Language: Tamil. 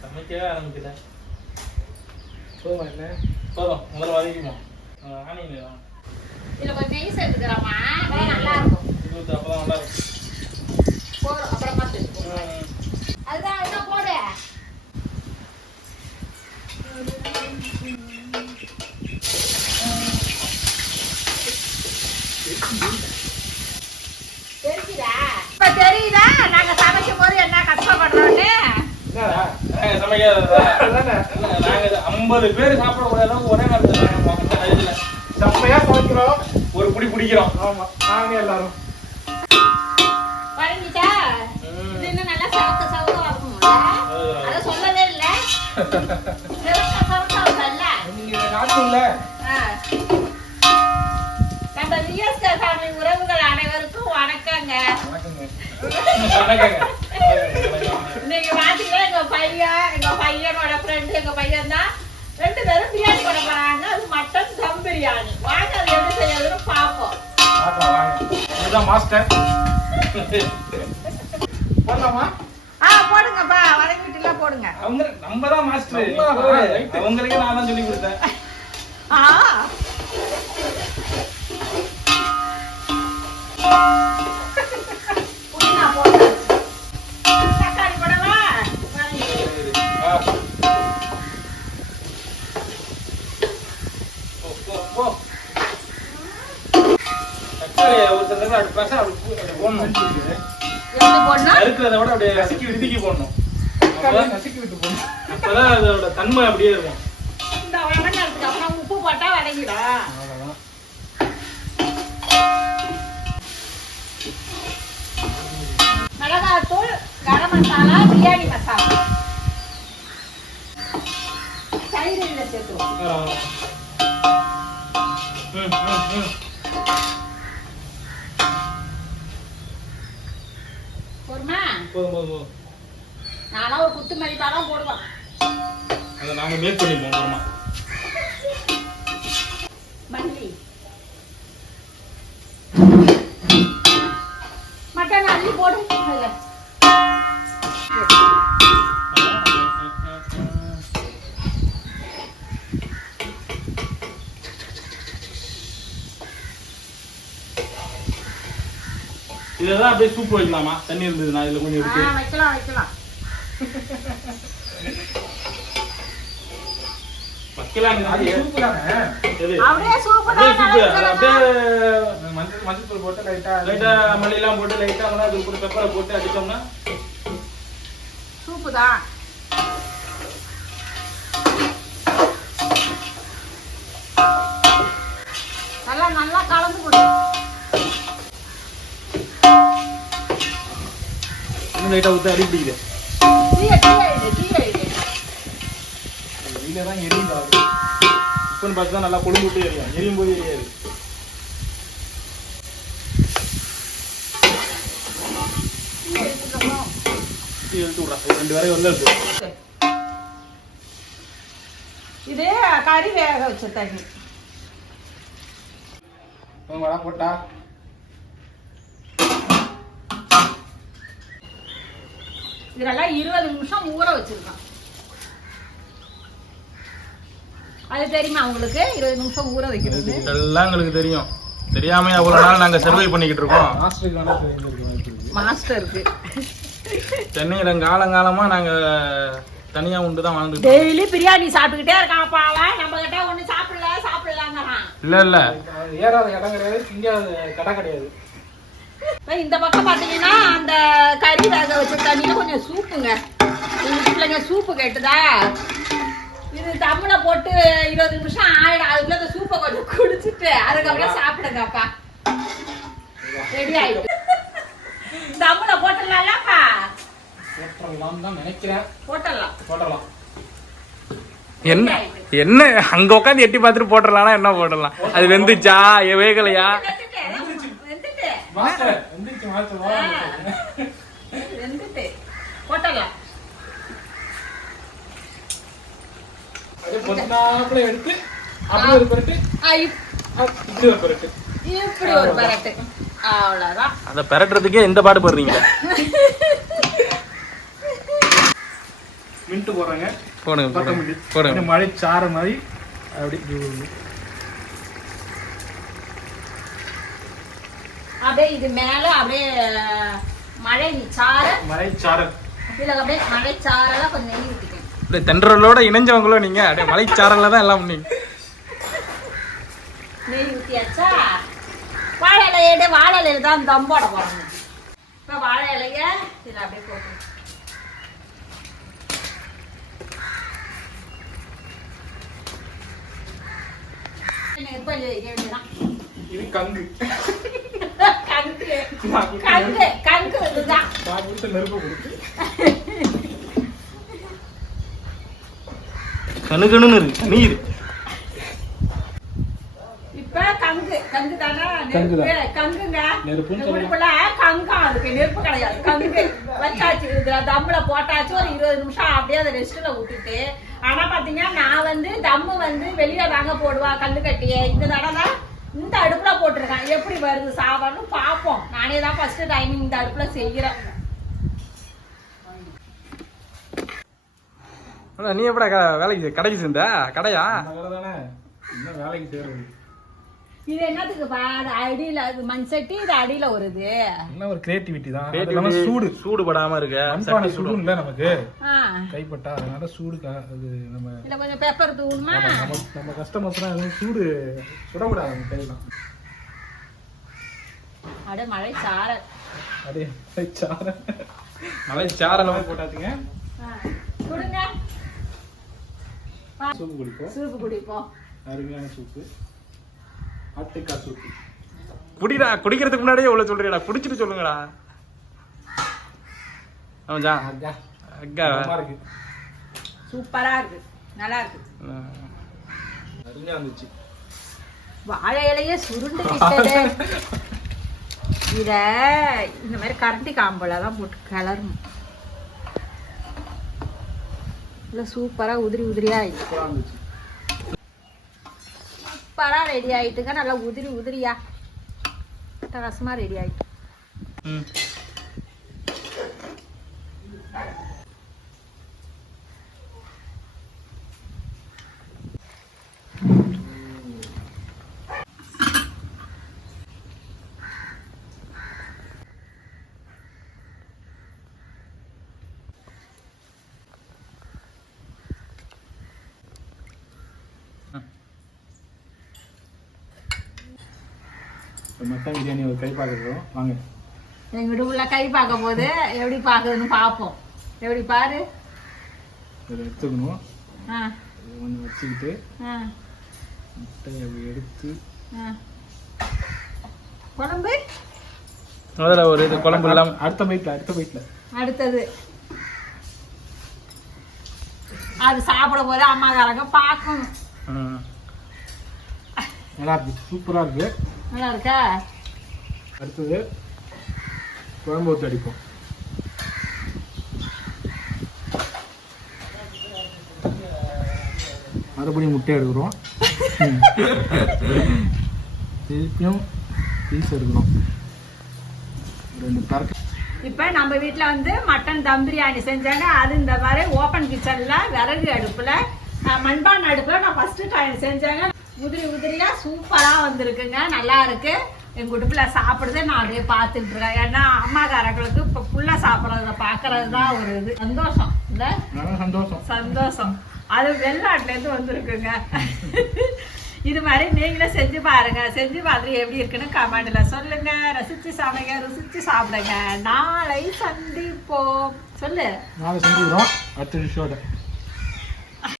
சமைக்கவே ஆரம்பிக்கல போமா என்ன போதும் முதல்ல வதக்கிப்போம் ஆனியன் இதுல கொஞ்சம் நெய் சேர்த்துக்கிறோமா நல்லா இருக்கும் இருபது அப்பதான் நல்லா இருக்கும் போதும் அப்புறமா சேர்த்துக்கோ அதுதான் அதுதான் போடு தெரியுதா இப்ப தெரியுதா நாங்க சமைக்கும் போது என்ன கஷ்டப்படுறோம்னு என்னடா நாங்க சமைக்காததா அதானே இல்ல, நாங்க ஐம்பது பேர் சாப்பிடக்கூடிய அளவுக்கு ஒரே நேரத்தில் செம்மையா சமைக்கிறோம் ஒரு புடி பிடிக்கிறோம் ஆமா நாங்க எல்லாரும். நம்ம விஎஸ்கே ஃபேமிலி உறவுகள் அனைவருக்கும் வணக்கங்க. வணக்கங்க. வணக்கங்க. இன்னைக்கு பாத்தீங்கன்னா எங்க பையன் எங்க பையனோட ஃப்ரெண்டு எங்க பையன் தான் ரெண்டு பேரும் பிரியாணி பண்ண போறாங்க. அது மட்டன் தம் பிரியாணி. வாங்க அது எப்படி செய்யறதுன்னு பார்ப்போம். பார்க்கலாம் வாங்க. இதுதான் மாஸ்டர். போடலாமா? ஆ போடுங்கப்பா. வதங்கிட்டுல போடுங்க. அவங்க நம்ம தான் மாஸ்டர். அவங்களுக்கே நான் தான் சொல்லி கொடுத்தேன். ஆ. புதினா நேரம் அப்படி போடணும். நறுக்கிறத விட அப்படியே நசுக்கி போடணும். அப்பதான் நசுக்கி விட்டு போகணும் அப்பதான் அதோட தன்மை அப்படியே இருக்கும். உப்பு போட்டா அவ்வளவுதான் மிளகாத்தூள் கரம் மசாலா பிரியாணி மசாலா. தயிர் இதில் போதும் போதும் நானும் ஒரு குத்து மதிப்பா தான் போடுவேன். அதை நாங்க மேக் பண்ணிப்போம் அப்புறமா மல்லி. மட்டன் அள்ளி போடு இதெல்லாம் அப்படியே சூப் வைக்கலாமா? தண்ணி இருந்ததுன்னா இதுல கொஞ்சம் ஆ, இருக்கு வைக்கலாம். வைக்கலாம். அது அது மஞ்சள் போட்டு லைட்டா லைட்டா மல்லிலாம் போட்டு லைட்டா போட்டு பெப்பரை போட்டு அடிச்சோம்னா? சூப்பு தான் நல்லா நல்லா கலந்து கொடு இன்னும் லைட்டா ஊற்றி அடி பிடிக்குது வெளியில தான் எரியுது ஆகுது இப்போன்னு பார்த்து தான் நல்லா கொழுந்து விட்டு எரியும் எரியும் போது எரியாது தீய எடுத்துக்கணும் தீ இழுத்து விட்றா ஒரு ரெண்டு வரை வந்து இருக்கு இது கறி வேக வச்ச தண்ணி போட்டா இதெல்லாம் இருபது நிமிஷம் ஊற வச்சிருக்கோம். அது தெரியுமா உங்களுக்கு? இருபது நிமிஷம் ஊற வைக்கிறது. இதெல்லாம் எங்களுக்கு தெரியும். தெரியாம அவ்வளவு நாள் நாங்க சர்வை பண்ணிக்கிட்டு இருக்கோம். மாஸ்டருக்கு சென்னையில காலங்காலமா நாங்க தனியா உண்டு தான் வாழ்ந்துட்டு டெய்லி பிரியாணி சாப்பிட்டுக்கிட்டே இருக்கான் பாவன் நம்ம கிட்ட ஒண்ணு சாப்பிடல சாப்பிடலாங்கிறான். இல்ல இல்ல. ஏறாத இடம் கிடையாது திங்காத கடை கிடையாது. இந்த பக்கம் பாத்தீங்கன்னா அந்த கறி வேக வச்ச தண்ணியில கொஞ்சம் சூப்புங்க. எங்க பிள்ளைங்க சூப்பு கேட்டுதா? இது தம்முல போட்டு இருபது நிமிஷம் ஆயிடும். அதுக்குள்ள இந்த சூப்பை கொஞ்சம் குடிச்சிட்டு அதுக்கப்புறம் சாப்பிடுங்கப்பா. ரெடி ஆயிடும் தம்முல போட்டுடலாம்லப்பா. போட்டுடலாம் தான் நினைக்கிறேன். போட்டுடலாம். போட்டலாம் என்ன என்ன? அங்க உட்காந்து எட்டி பார்த்துட்டு போட்டுடலாம் என்ன போடலாம் அது வெந்துச்சா? வேகலையா? வெந்துட்டு, பொன்னாப்புல எடுத்து அப்படியே ஒரு பரட்டு ஆ, இப்- இப்படி ஒரு பரட்டு இப்படி ஒரு பரட்டு அவ்வளவுதான் அதை பெரட்டுறதுக்கே எந்த பாடு படுறீங்க மின்ட்டு போடுறாங்க போடுங்க போடுங்க மழை சார மாதிரி அப்படி அப்படியே இது மேல அப்படியே மழை சார மழை சாரல் இதுல அப்படியே மழை சாரெல்லாம் கொஞ்சம் நெய் ஊற்றிக்கணும் அப்படியே தென்றலோட இணைஞ்சவங்களோ நீங்க? அப்படியே மலைச்சாரல்ல தான் எல்லாம் பண்ணீங்க. நெய் ஊற்றியாச்சா வாழை இலையோட வாழை இலையில தான் தம் போட போறோம். இப்போ வாழை இலைய இதில் அப்படியே போட்டு. இது கங்கு. கங்கு கங்கு கங்கு இதுதான் நான் கொடுத்த நெருப்பு கொடுத்து கணுகணுன்னு இருக்கு நீர் இப்ப கங்கு கங்கு தானே. கங்குதான். நெருப்பு, கங்குங்க உடுப்புல கங்கா அதுக்கு நெருப்பு கிடையாது. கங்கு வச்சாச்சு. இதுல தம்முல போட்டாச்சு. ஒரு இருபது நிமிஷம் அப்படியே அதை ரெஸ்ட்ல விட்டுட்டு ஆனா பாத்தீங்கன்னா நான் வந்து தம்மு வந்து வெளியே தாங்க போடுவா கல்லு கட்டியே. இந்த தடவை இந்த அடுப்புல போட்டிருக்கேன். எப்படி வருது சாப்பாடுன்னு பார்ப்போம். நானே தான் ஃபர்ஸ்ட் டைமிங் இந்த அடுப்புல செய்யறேன். அண்ணா, நீ எப்படா வேலைக்கு கடைக்கு சேர்ந்த? கடையா? இன்னும் வேலைக்கு சேர்றது இது என்னத்துக்கு பா அது அடியில அது மண் சட்டி இது அடியில வருது. என்ன ஒரு கிரியேட்டிவிட்டி தான். அது இல்லாம சூடு. சூடு படாம இருக்க. மண்பானை சட்டி சுடும். இல்ல நமக்கு. கைப்பட்டா அதனால சூடு அது நம்ம இதுல கொஞ்சம் பெப்பர் தூணுமா நம்ம கஸ்டமர்ஸ்லாம் எதுவும் சூடு சுடக்கூடாது நம்ம சாரல். அதே சார மலைச்சாரல் போட்டாச்சுங்க. ஆ, கொடுங்க. சூப்பு குடிப்போம். சூப்பு குடிப்போம். அருமையான சூப்பு. ஆட்டுக்காய் சூப்பு. குடிடா குடிக்கிறதுக்கு முன்னாடியே இவ்வளவு சொல்றீடா குடிச்சிட்டு சொல்லுங்கடா. ஆமாஜா அக்கா. நல்லா இருக்கு. சூப்பரா இருக்கு. நல்லா இருக்கு. அருமையா இருந்துச்சு வாழை இலையே சுருண்டு கிட்டது இதை இந்த மாதிரி கரண்டி காம்புல தான் போட்டு கிளறணும். இல்லை சூப்பரா உதிரி உதிரியா ஆயிடுச்சு. சூப்பரா ரெடி ஆயிட்டுங்க. நல்லா உதிரி உதிரியா. ரசமாக ரெடி ஆயிட்டு. ம். மட்டன் பிரியாணி ஒரு கை பார்க்குறோம் வாங்க. எங்கிட்ட உள்ள கை பார்க்க போது எப்படி பாக்குதுன்னு பார்ப்போம். எப்படி பாரு. இதை எடுத்துக்கணும். இதை கொஞ்சம் வச்சுக்கிட்டு ஆ. முட்டையை அப்படி எடுத்து. குழம்பு? முதல்ல ஒரு இது குழம்பு இல்லாம அடுத்த பைட்ல அடுத்த பைட்ல அடுத்தது. அது சாப்பிட போது அம்மாக்காரங்க பார்க்கணும். நல்லா இருக்கு. சூப்பரா இருக்கு. நல்லா இருக்கா அடுத்தது குழம்பு ஊற்றி அடிப்போம். மறுபடியும் முட்டை எடுக்கிறோம். திருப்பியும் பீஸ் எடுக்கணும் ரெண்டு பறக்க இப்போ நம்ம வீட்டில் வந்து மட்டன் தம் பிரியாணி செஞ்சாங்க. அது இந்த மாதிரி ஓப்பன் கிச்சனில் விறகு அடுப்பில் மண்பானை அடுப்பில் நான் ஃபஸ்ட்டு டைம் செஞ்சாங்க. உதிரி உதிரியாக சூப்பராக வந்திருக்குங்க. நல்லா இருக்கு. எங்கள் குடுப்பில் சாப்பிடுறதே நான் அப்படியே பார்த்துட்டு இருக்கேன். ஏன்னா அம்மாக்காரங்களுக்கு இப்போ ஃபுல்லாக சாப்பிட்றத பார்க்கறது தான் ஒரு இது. சந்தோஷம் இல்லை? சந்தோஷம். சந்தோஷம். அது வெளிநாட்டுலேருந்து வந்திருக்குங்க. இது மாதிரி நீங்களும் செஞ்சு பாருங்க. செஞ்சு பார்த்துட்டு எப்படி இருக்குன்னு கமெண்ட்ல சொல்லுங்க. ரசிச்சு சமைங்க ருசிச்சு சாப்பிடுங்க. நாளை சந்திப்போம். சொல்லு. நாளை அடுத்த விஷயோட